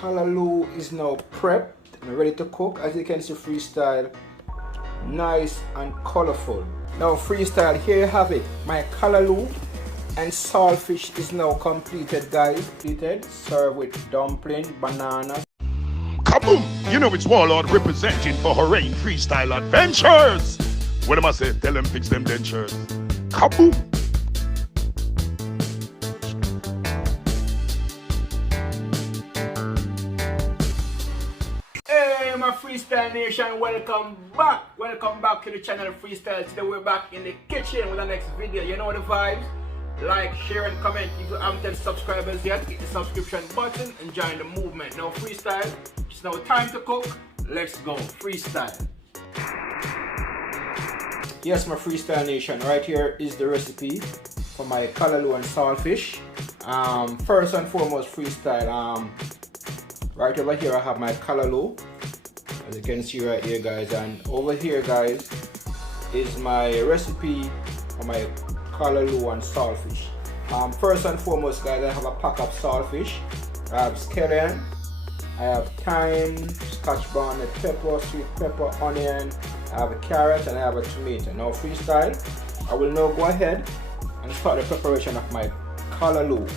Callaloo is now prepped and ready to cook. As you can see, freestyle, nice and colorful. Now freestyle, here you have it. My Callaloo and saltfish is now completed, guys. Completed. Served with dumpling, banana. Kaboom! You know it's Warlord representing for Hooray Freestyle Adventures! What am I saying? Tell them fix them dentures. Kaboom! Hey my Freestyle Nation, welcome back! Welcome back to the channel Freestyle. Today we're back in the kitchen with the next video. You know the vibes? Like, share and comment. If you haven't done subscribers yet, hit the subscription button and join the movement. Now freestyle, it's now time to cook. Let's go, freestyle. Yes, my Freestyle Nation, right here is the recipe for my Callaloo and saltfish. First and foremost, freestyle. Right over here I have my Callaloo, as you can see right here, guys, and over here, guys, is my recipe for my Callaloo and saltfish. First and foremost, guys, I have a pack of saltfish. I have scallion, I have thyme, scotch bonnet pepper, sweet pepper, onion, I have a carrot, and I have a tomato. Now freestyle, I will now go ahead and start the preparation of my Callaloo.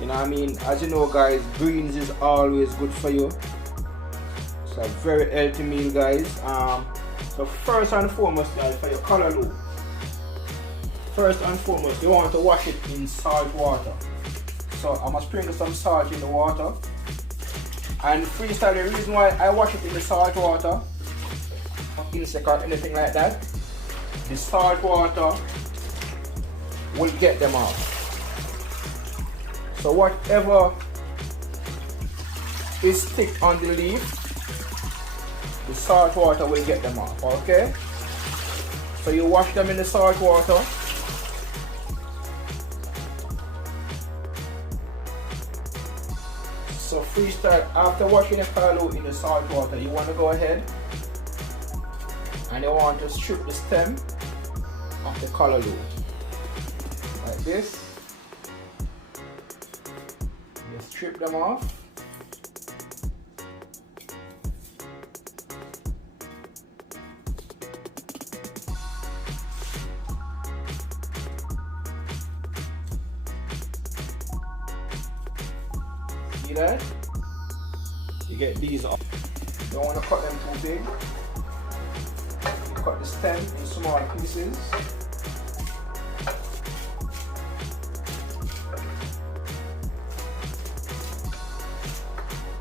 You know what I mean? As you know, guys, greens is always good for you. It's a very healthy meal, guys. So first and foremost, guys, for your Callaloo, first and foremost, you want to wash it in salt water. So I'm gonna sprinkle some salt in the water. And freestyle, the reason why I wash it in the salt water, not insect or anything like that, the salt water will get them out. So whatever is thick on the leaf, the salt water will get them off, okay? So you wash them in the salt water. So freestyle, after washing your Callaloo in the salt water, you want to go ahead and you want to strip the stem of the Callaloo like this. You strip them off. See that? You get these off. Don't want to cut them too big. You cut the stem in small pieces.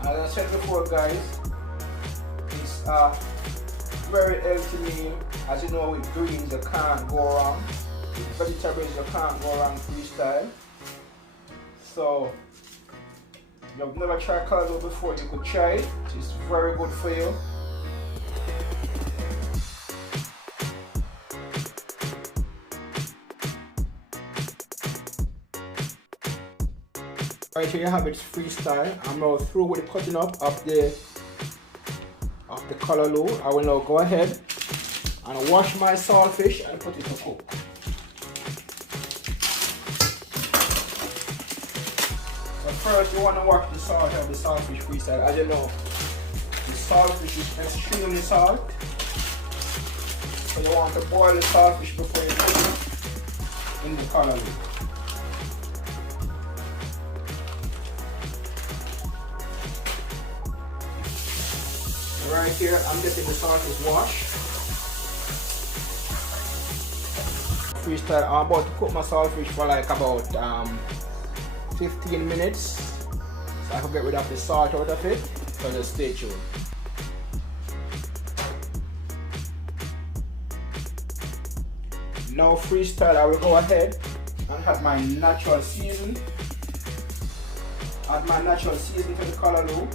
As I said before, guys, it's a very healthy meal. As you know, with greens you can't go wrong. With vegetables you can't go wrong, freestyle. So if you've never tried Callaloo before, you could try it. It's very good for you. Right here you have it, freestyle. I'm now through with the cutting up of the Callaloo. I will now go ahead and wash my saltfish and put it to cook. So first you want to wash the salt of the saltfish, freestyle. As you know, the saltfish is extremely salt. So you want to boil the saltfish before you put it in the Callaloo. Right here, I'm getting the saltfish washed. Freestyle, I'm about to cook my saltfish for like about 15 minutes. So I can get rid of the salt out of it. So just stay tuned. Now freestyle, I will go ahead and add my natural season. Add my natural season to the Callaloo.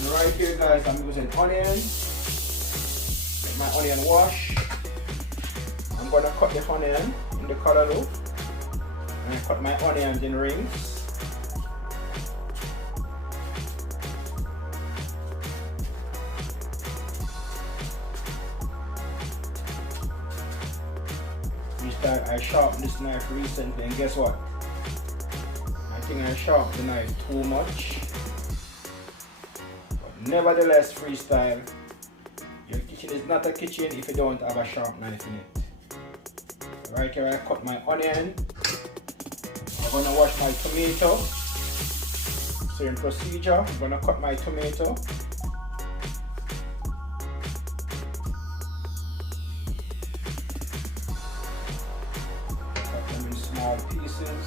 And right here, guys, I'm using onion. Get my onion wash. I'm gonna cut the onion in the Callaloo. And I cut my onions in rings. I sharpened this knife recently, and guess what? I thing and sharpen the knife too much. But nevertheless, freestyle, your kitchen is not a kitchen if you don't have a sharp knife in it. Right here I cut my onion. I'm gonna wash my tomato. Same procedure, I'm gonna cut my tomato. Cut them in small pieces.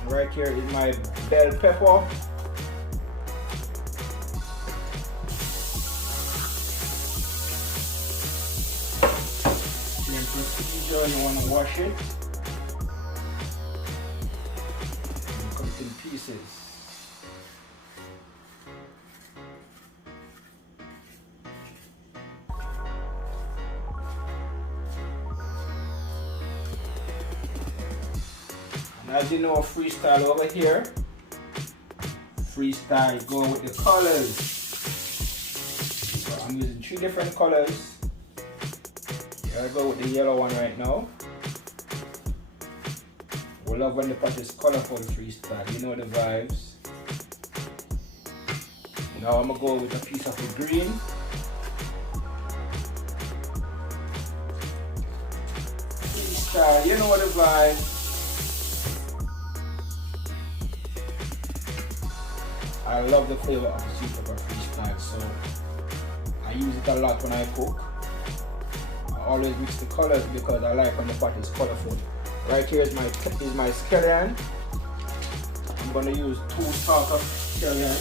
And right here is my bell pepper. Same procedure, you wanna wash it. In pieces. And as you know, freestyle over here, freestyle go with the colors. So I'm using 3 different colors. Here I go with the yellow one right now. We love when the pot is colorful freestyle, you know the vibes. Now I'm gonna go with a piece of the green. Freestyle, you know the vibe. I love the flavor of the sweet pepper freestyle, so I use it a lot when I cook. I always mix the colors because I like when the pot is colorful. Right here is my scallion. I'm going to use 2 stalks of scallion.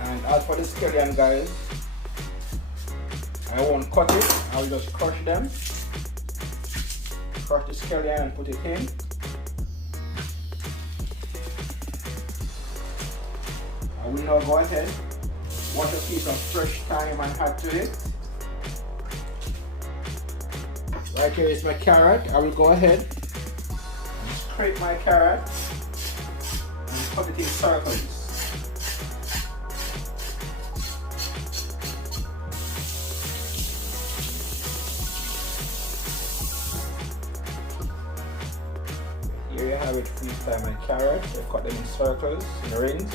And as for the scallion, guys, I won't cut it. I'll just crush them. Crush the scallion and put it in. I will now go ahead, wash a piece of fresh thyme and add to it. Right here is my carrot. I will go ahead and scrape my carrot and cut it in circles. Here you have it, freestyle my carrot. I cut them in circles, in rings.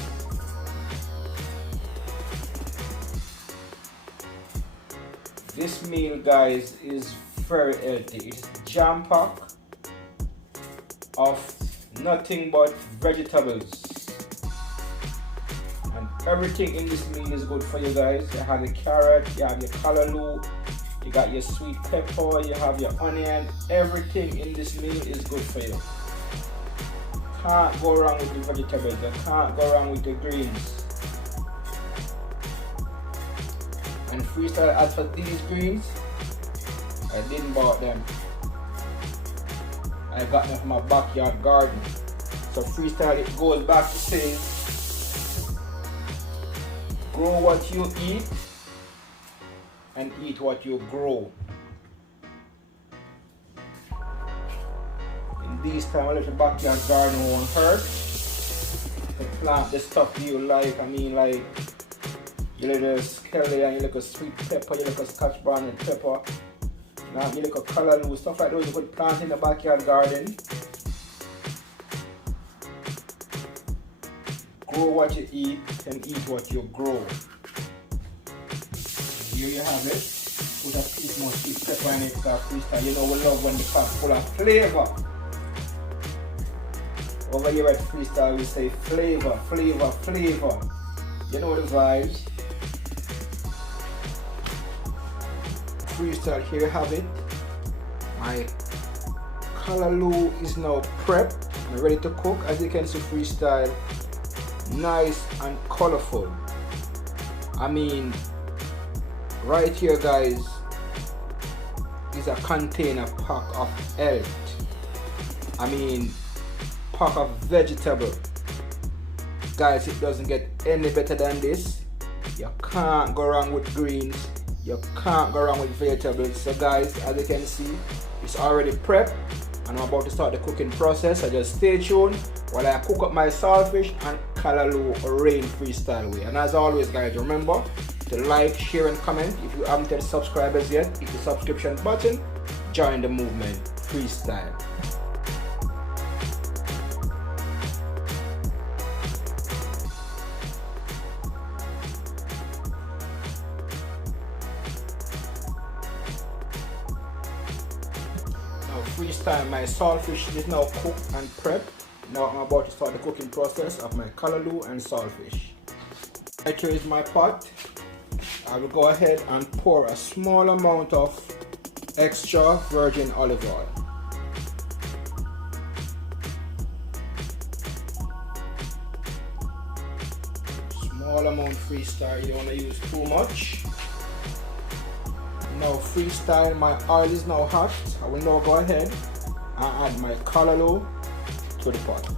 This meal, guys, is very healthy. It's jam-packed of nothing but vegetables, and everything in this meal is good for you guys. You have your carrot, you have your callaloo, you got your sweet pepper, you have your onion. Everything in this meal is good for you. Can't go wrong with the vegetables, you can't go wrong with the greens. And freestyle, as for these greens, I didn't buy them. I got them from my backyard garden. So freestyle, it goes back to say, grow what you eat and eat what you grow. In these times, a little backyard garden won't hurt. You plant the stuff you like. I mean, like your little scallion, your little sweet pepper, your little scotch bonnet pepper. Now you look at callaloo, stuff like those you could plant in the backyard garden. Grow what you eat and eat what you grow. Here you have it. Put a piece more sweet pepper in it because freestyle, you know we love when the pot's full of flavor. Over here at freestyle we say flavor, flavor, flavor. You know the vibes. Freestyle, here you have it. My callaloo is now prepped and ready to cook. As you can see, freestyle, nice and colorful. I mean, right here, guys, is a container pack of health. I mean, pack of vegetable. Guys, it doesn't get any better than this. You can't go wrong with greens. You can't go wrong with vegetables. So guys, as you can see, it's already prepped and I'm about to start the cooking process. So just stay tuned while I cook up my saltfish and callaloo rain freestyle way. And as always, guys, remember, to like, share and comment. If you haven't yet subscribed yet, hit the subscription button. Join the movement. Freestyle. Now freestyle, my saltfish is now cooked and prepped. Now I'm about to start the cooking process of my callaloo and saltfish. Right here is my pot. I will go ahead and pour a small amount of extra virgin olive oil. Small amount freestyle, you don't want to use too much. Now freestyle, my oil is now hot. I will now go ahead and add my callaloo to the pot.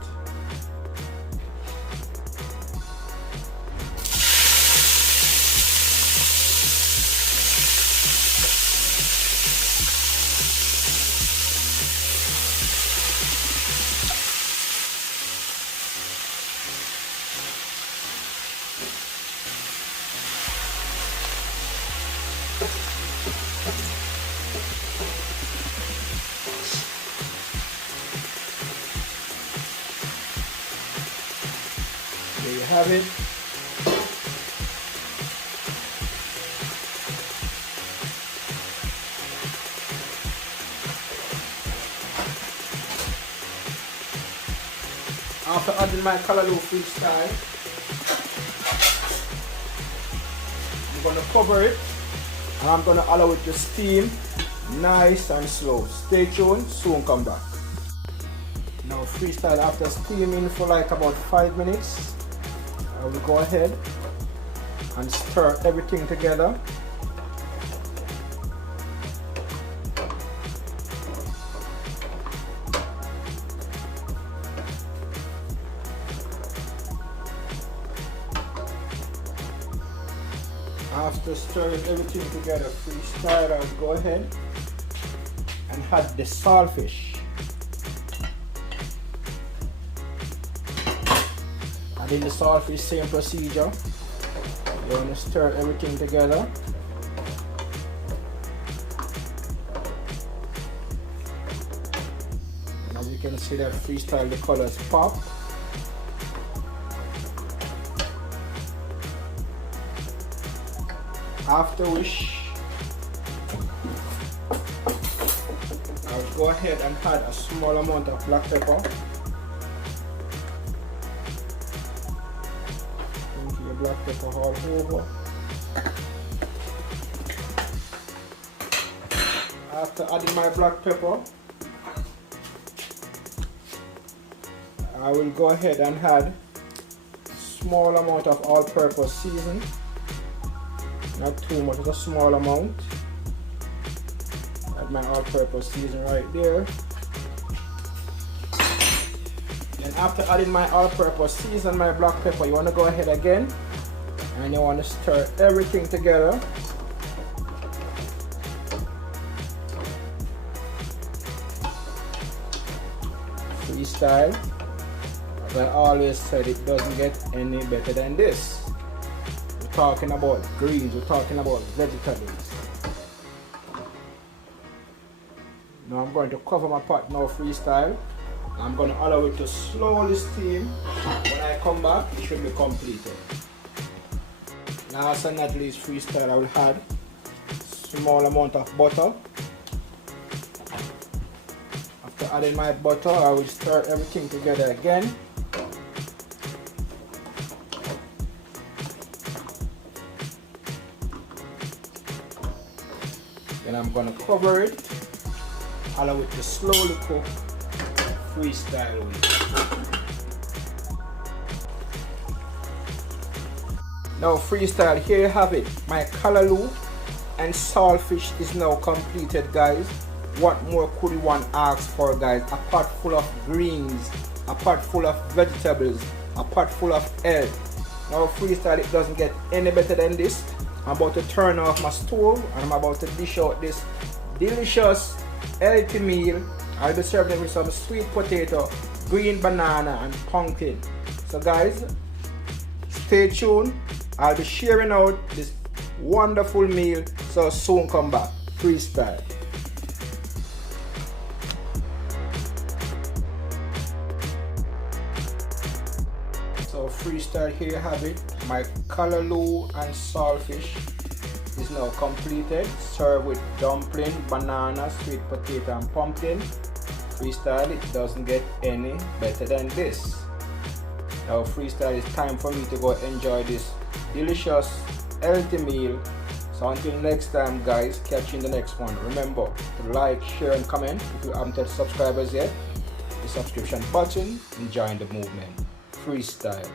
There you have it. After adding my callaloo freestyle, I'm going to cover it and I'm going to allow it to steam nice and slow. Stay tuned, soon come back. Now freestyle, after steaming for like about 5 minutes, I will go ahead and stir everything together. After stirring everything together, freestyle, I will go ahead and add the saltfish. In the saltfish, same procedure. You want to stir everything together. And as you can see, that freestyle, the colors pop. After which, I'll go ahead and add a small amount of black pepper. Black pepper all over. After adding my black pepper, I will go ahead and add a small amount of all-purpose season. Not too much, just a small amount. Add my all-purpose season right there. And after adding my all-purpose season, my black pepper, you want to go ahead again and you want to stir everything together. Freestyle. As I always said, it doesn't get any better than this. We're talking about greens, we're talking about vegetables. Now I'm going to cover my pot now, freestyle. I'm going to allow it to slowly steam. When I come back, it should be completed. Last and not least, freestyle, I will add a small amount of butter. After adding my butter, I will stir everything together again. Then I'm going to cover it, allow it to slowly cook. Freestyle with. Now freestyle, here you have it. My callaloo and saltfish is now completed, guys. What more could one ask for, guys? A pot full of greens, a pot full of vegetables, a pot full of health. Now freestyle, it doesn't get any better than this. I'm about to turn off my stove and I'm about to dish out this delicious healthy meal. I'll be serving it with some sweet potato, green banana and pumpkin. So guys, stay tuned. I'll be sharing out this wonderful meal. So soon come back. Freestyle. So freestyle, here you have it. My callaloo and saltfish is now completed. Served with dumpling, banana, sweet potato and pumpkin. Freestyle, it doesn't get any better than this. Now freestyle, it's time for me to go enjoy this delicious healthy meal. So until next time guys, catch you in the next one. Remember to like, share and comment. If you haven't touched subscribers yet, the subscription button and join the movement. Freestyle.